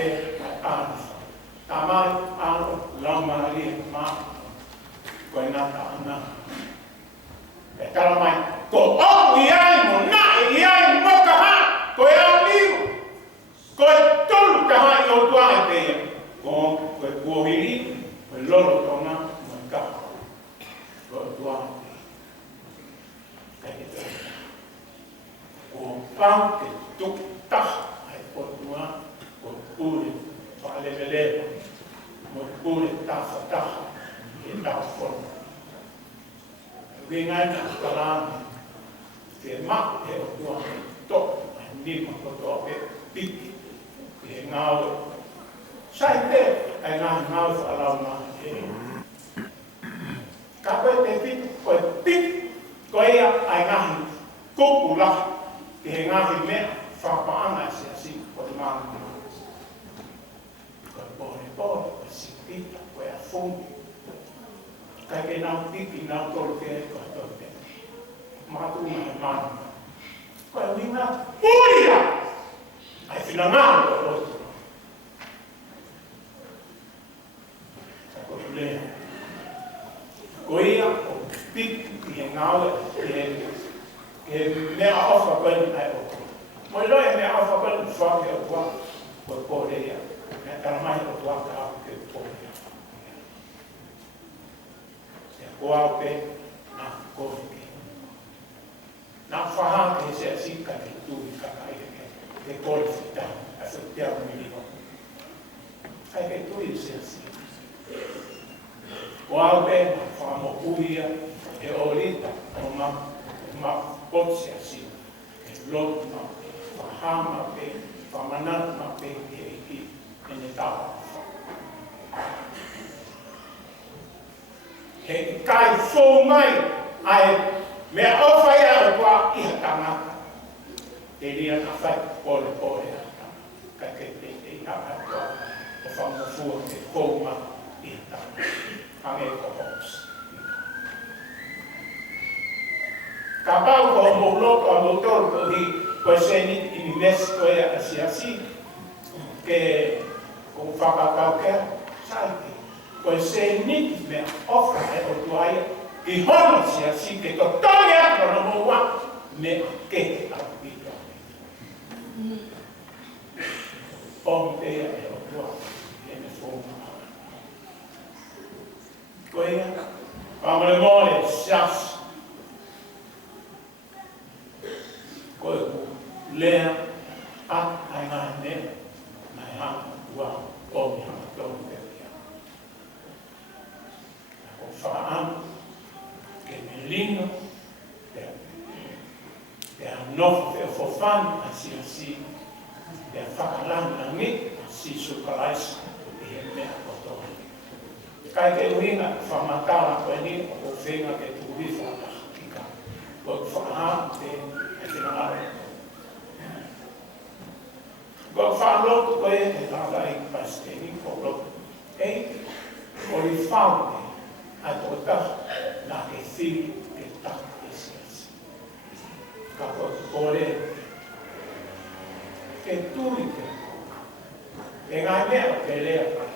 te ano. Tamai ano lamari ma ko na ana. E kala mai ko o iai mo na iai mo ka ha ko e amiu. Ko tolu ka ha o tua te ko kuhiri ko lolo tona mo ka. Ko tua. Ko pau ke tukta ai ko tua ko pure fale vele mo pure ta ta e ta fo vinga na kala ke ma e o tua to ni mo ko to pe piti e ngao sai te ai ngao ala ma e ka pe te piti ko piti ko ia ai ngao ko pula ke ngao me fa pa ana si ko ma poi si pita quei affondi che non piti non tolke ko tolke ma tu ma ma ko minga uria ai finamano lo ko le ko ia o piti che ngale che me offa quel ai o mo lo e me offa quel fa che o qua ia Karamai o tua ka ke poia. Se koa pe na koke. Na faha ke se sika ke tu ka kai ke kol fita a se te a mili. Kai ke tu se si. Koa pe fa mo uia e orita o ma potse si. E lot ma faha ma pe fa manat ma pe ke e tau. He kai fō mai ai mea au whai au kua iha tangata. Te ria ka whai pole a tangata. Kai ke te iha kua o whamafua te fō mai iha tangata. Hange ko hops. Ka pau ko mo loko a mo toro ko hi koe seni ini mes koe a asiasi ke o whakakau kea, saike. Koe se niki mea ofa e o tuaia, ki hono sia si ke to tonge ako no moua, me ke au pita. Pompeia e o tuaia, e me fōma. Koe ia, pamale mole, sias. Koe ku lea, a ai ngā nea, nai hana. Wow, oh, mi hama tōu peria. O whaam, ke me lino, te anofo te fofani, a si, te whakalanga ngi, a si sukalaisa, e he mea kotoa. Kai ke uinga, whamatala koe ni, o whenga ke tuhi whakakika. O whaam, te ngare. Ko whalotu koe e tala i pasteni ko lotu. E ko i whaute a tō taha nā ke whiri ke taha e siasi. Ka koe kore ke tui ke koka. E ngai mea ke lea kai.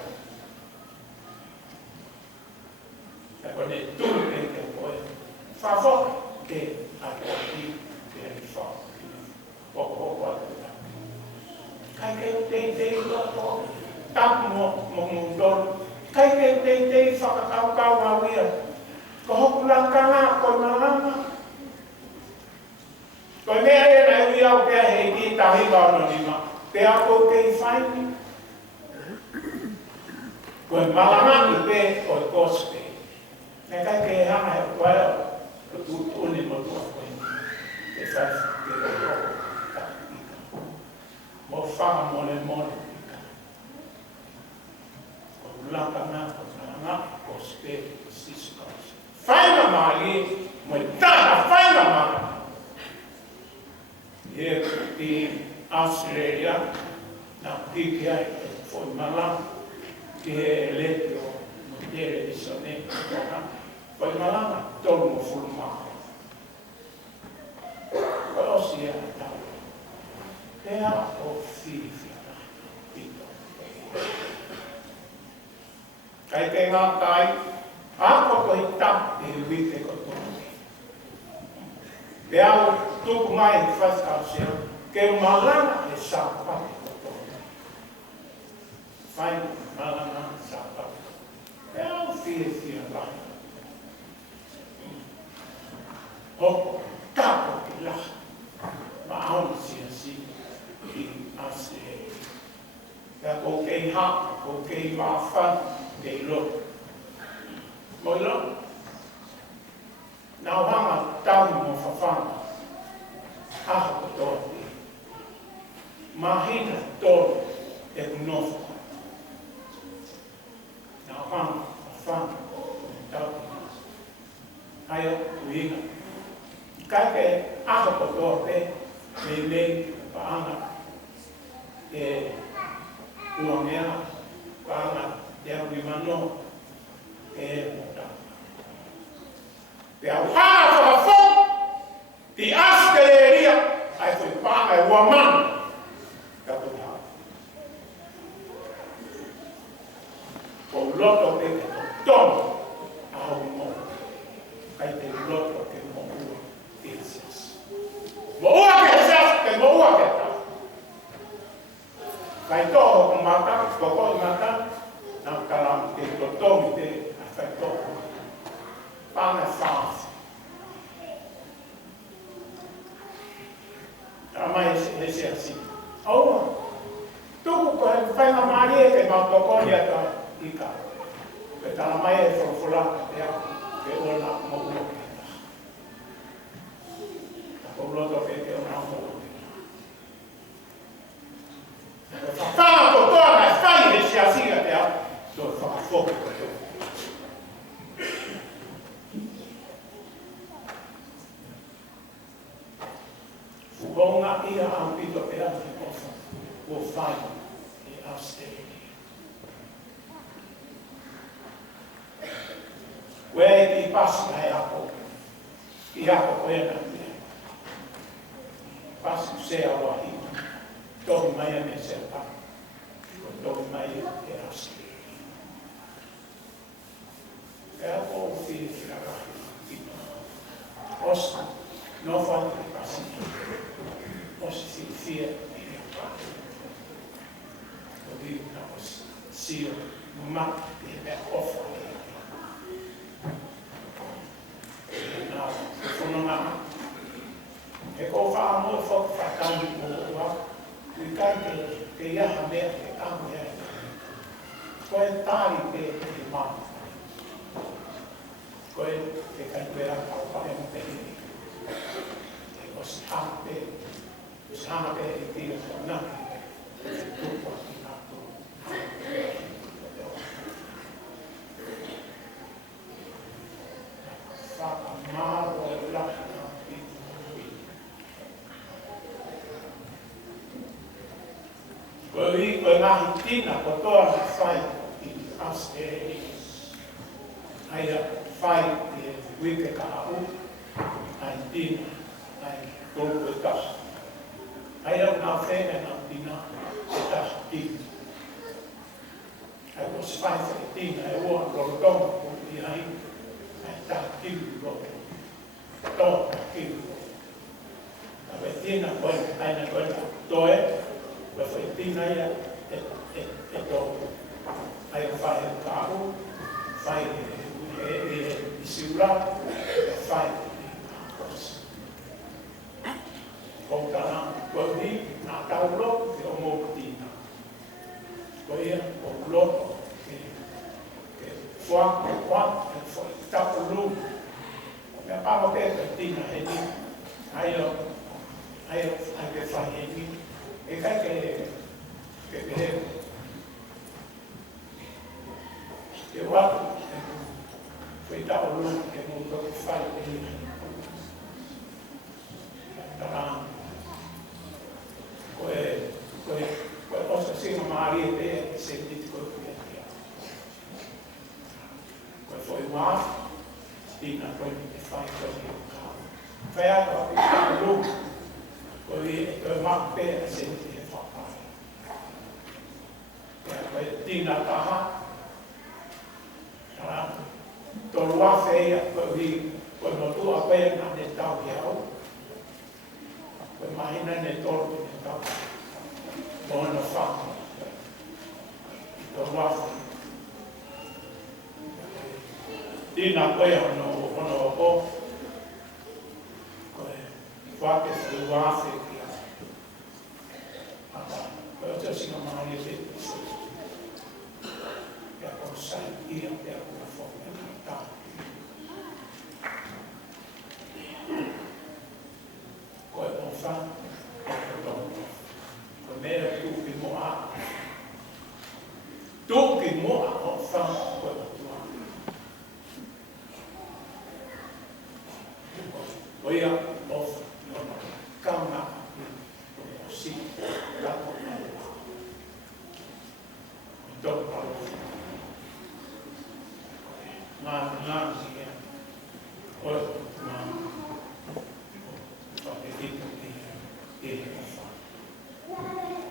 Ka koe ne tui ke koe. Whawho ke a koe i ke i whaute. Koko atu. Kai ke te loto, tapu mo mundon. Kai ke te whakakau a wia. Ko hoku lakanga, ko malanga. Ko mea e na ui au kea hei ki tahi wano lima. Te ako ke i whaini. Ko malanga i pe o i kospe. Ne kai ke hanga e koe o tūtuni mo tua koe. Te whai ke o mo whanga mole ika. Ko ulaka ngā, ko ngā, ko spere, ko sisu kausi. Whainga maali, mo i tāna whainga maali. I Australia, nā piki ai, foi mala, ki he leti o mo tere i sone, foi mala, tolu mo fulumako. Ko osi e a tau. Pea o whiwhia pito. Kai te ngā kai, ako ko i tapu e wite kotoa. Te au tuku mai e whaskau sea, ke malanga e sāpati kotoa. Whai malanga e sāpati. Te au whia lai. Hoko, tako ki laha. Ma auna si i ase e. Ka ko kei haka, ko kei mawhana, kei loto. Moi lo. Nau hanga tau mo whawhana. Aha ko tōti. Mahina tōru e kunofa. Nau hanga whawhana tau. Aio uinga. Kai ke aha ko tōte me lei paanga e uangea paanga te au limano e mota. Te au haa whawhau ti askeleria ai whai paanga e uamana ka kutau. Ko loto te tono au mo. Kai te loto te mo ua te sias. Mo ua ke sias te mo ua ke tau. Kai toho ko mata, koko i mata, nau kalam te totomi te a whai toho. Pāna whāwhi. Ka mai e se asi. Aua, tuku ko he whainga maari e te mau tokoni ata i ka. Pe tala mai e whawhulaka te au, ke ona mo ua ke taha. Ka kouloto ke ona mo ua. Whakana ko toa mai whai he se asinga te au, tō whakafoko ko tō. Fukonga ia au pito te au te kofa, o whai e austerity. Wei ki pasi mai ako, ki ako ko ena te. Pasi se awahi. Tohi mai ane se pa. Tohi mai e austerity. E ako o whiri ki la rahi. Osa, no whai ki pasi. Osi si fia i a pa. O di na osi sio ma e me ofa e. Nā, e whanonga. E ko wha mo whok whakani o ua. Ui kai te iaha mea te kamu e. Koe tāri te mā. Koe te kai kuera kau pare mo te hiri. E osi hana pe. Osi hana pe e tira ko naki. E tūpua ki nā tū. Whaka māro e lahi nā pitu hui. Koe ui koe ngahi tina ko toa na whai i austerity. Aia whai e wike ka au. Ai tina, ai tōku e kaha. Aia nā whenga nā tina e taha tina. Ai kosi whai whai tina e oa rorotonga ko i ai. Ai taha kiru roro. Tōka kiru roro. Ka wai tina koe aina koe na toe. Koe whai tina ia e tōku. Ai whai e kāu. Whai e siura. Whai e kākosi. Koutana koe ni nā taulo te o mōku tina. Koe ia o loto ke whua, ke whua, tapu lū. Mea pāma pēta tina he ni. Aio ke whai he ni. E kai ke he. Ke watu, whai tapu lū, ke mūto ke whai he ni. Tarāna. Koe osa singa maari e pēa se titi koe pēa tia. Koe whoi wā, tina koe te whai koe ni o kāu. Whai ako a pita lū, koe e māk pēa se titi e whapai. Koe tina taha, tolu afe ia koe motua pēna ne tau ki au. Koe mahina ne tolu ne tau. Mohono whaka. Tolu afe. Tina koe ono o. Koe whake tolu afe ki au. Ata, koe o te singa mahani te tisi. Pea koe sai ia pea koe whoke na tau. Koe o wha, koe tongo. Koe mea tūki moa. Tūki moa o wha, koe o tua. Koe ia o wha, kauna, o si, kato maua. Tō palo. Ngā ia, koe o tua.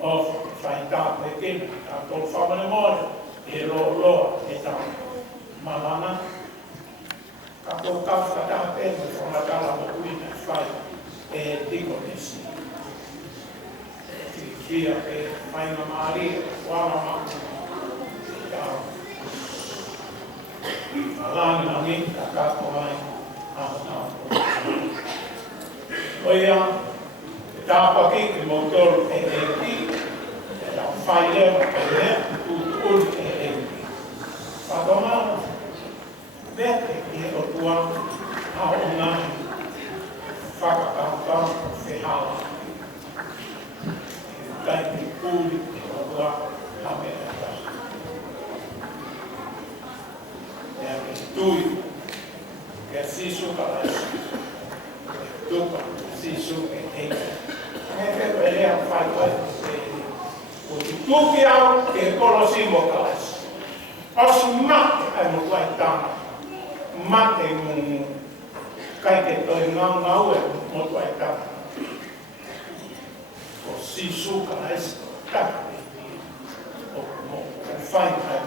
O fai tā pekena, tā tō whamane mōre, e loa, e tā malana. Ka tō kawha tā pēne, whangatala mo uina whai, e tiko nesi. Kia e whainga maari, wala maki, e tāo. Alani na minta kako ai, Oia, tāpaki ki motor e ki, e la whai leo e lea, uri e ki. Whakamana, vete ki e o tua, a o nai, whakakauka, whihala. Kai ki uri e o tua, a mea ta. Ea ki tui, ke sisu kalaisi, tuka, sisu e eika. Me wheru e lea whai koe o ti tuki au ke kolosimo kalasi. Osu mate ai mo tuai tāna. Mate mungu kai ke toi ngau e mo tuai tāna. O sisu kalasi taka o mo whai kai